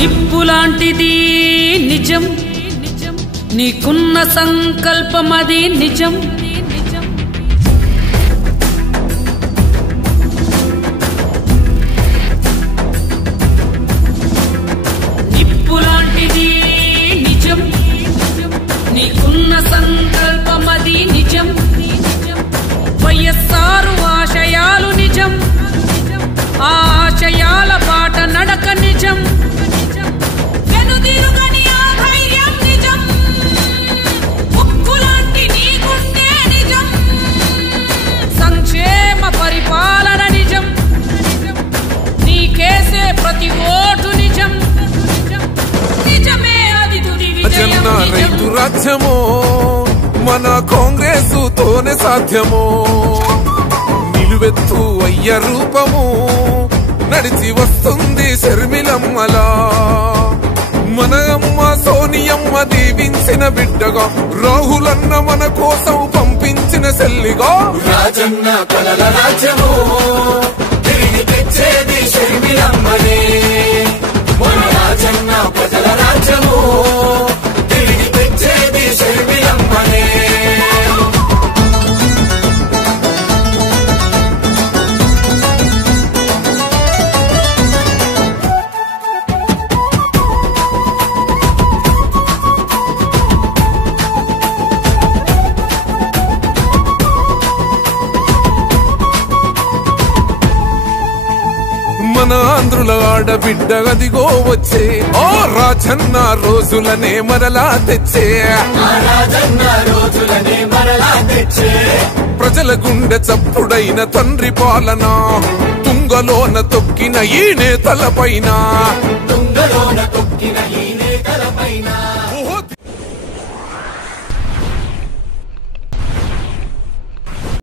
నిప్పులాంటిది నిజం నీకున్న సంకల్పమది నిజం నిప్పులాంటిది నిజం నీకున్న సంకల్పమది నిజం వైఎస్ఆర్ ఆశయాలు నిజం ఆ ఆశయాల బాట నడక నిజం వెనుదిరుగని ఆ ధైర్యం నిజం ఉక్కులాంటి నీ గుండె నిజం సంక్షేమ పరిపాలన నిజం నీకేసే ప్రతి ఓటు నిజం నిజమే అది తుది విజయం రైతు రాజ్యమో మన కాంగ్రెస్ తోనే సాధ్యమో నిలువెత్తు అయ్య రూపము నడిచి వస్తుంది శర్మిలమ్మలా మన అమ్మ సోనియమ్మ దీవించిన బిడ్డగా రాహులన్న మన కోసం పంపించిన సెల్లిగా రాజన్న కలల రాజ్యము తిరిగి తెచ్చేది శర్మిలమ్మనే మన రాజన్న ప్రజల రాజ్యము తిరిగి తెచ్చేది శర్మిలమ్మనే మన ఆంధ్రుల ఆడబిడ్డ గదిగో వచ్చే ఓ రాజన్న రోజులనే మరలా తెచ్చే ప్రజల గుండె చప్పుడైన తండ్రి పాలన తుంగలోన తొక్కిన ఈ నేతల పైన